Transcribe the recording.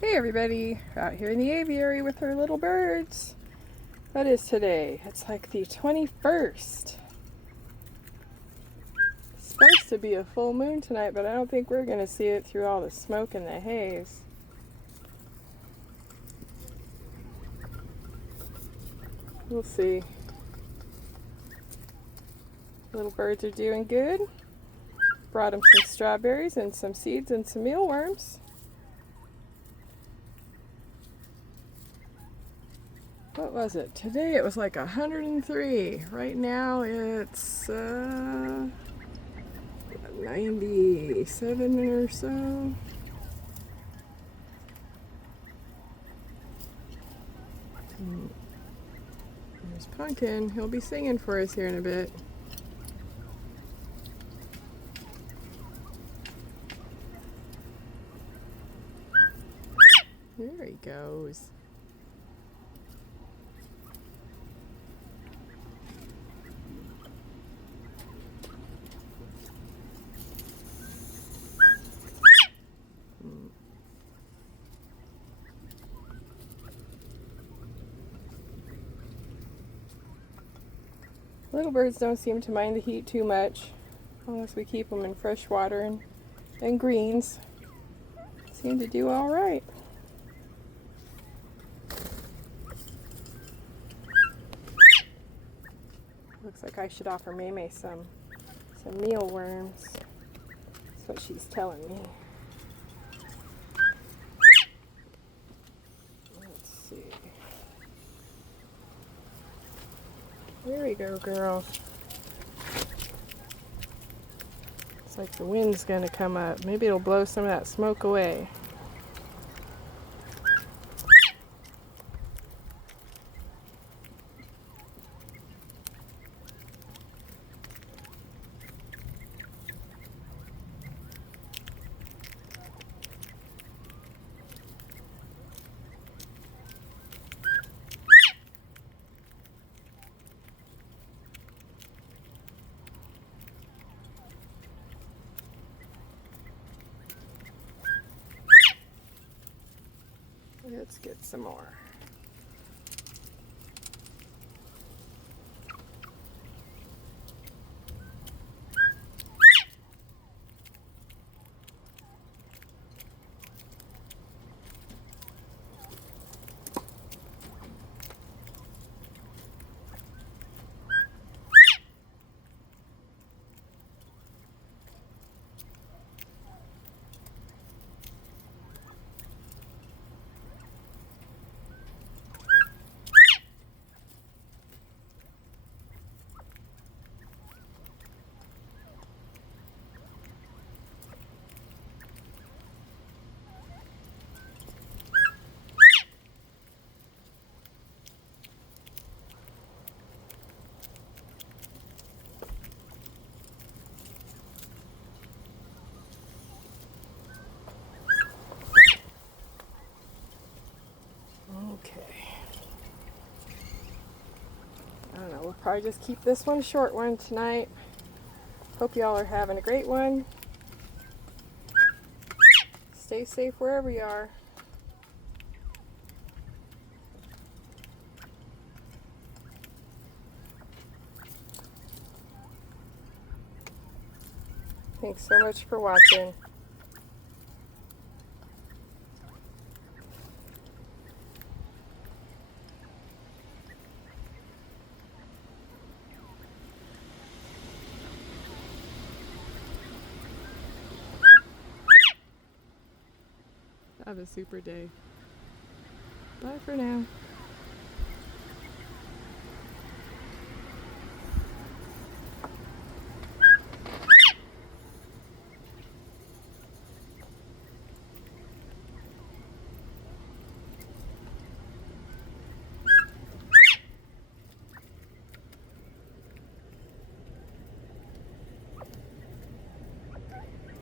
Hey everybody, we're out here in the aviary with our little birds. What is today? It's like the 21st. It's supposed to be a full moon tonight, but I don't think we're going to see it through all the smoke and the haze. We'll see. Little birds are doing good. Brought them some strawberries and some seeds and some mealworms. What was it? Today it was like 103. Right now it's 97 or so. There's Pumpkin. He'll be singing for us here in a bit. There he goes. Little birds don't seem to mind the heat too much, unless we keep them in fresh water and greens. Seem to do all right. Looks like I should offer Maymay some mealworms. That's what she's telling me. Let's see. There we go, girl. Looks like the wind's gonna come up. Maybe it'll blow some of that smoke away. Let's get some more. Okay. I don't know, we'll probably just keep this one a short one tonight. Hope y'all are having a great one. Stay safe wherever you are. Thanks so much for watching. Have a super day. Bye for now.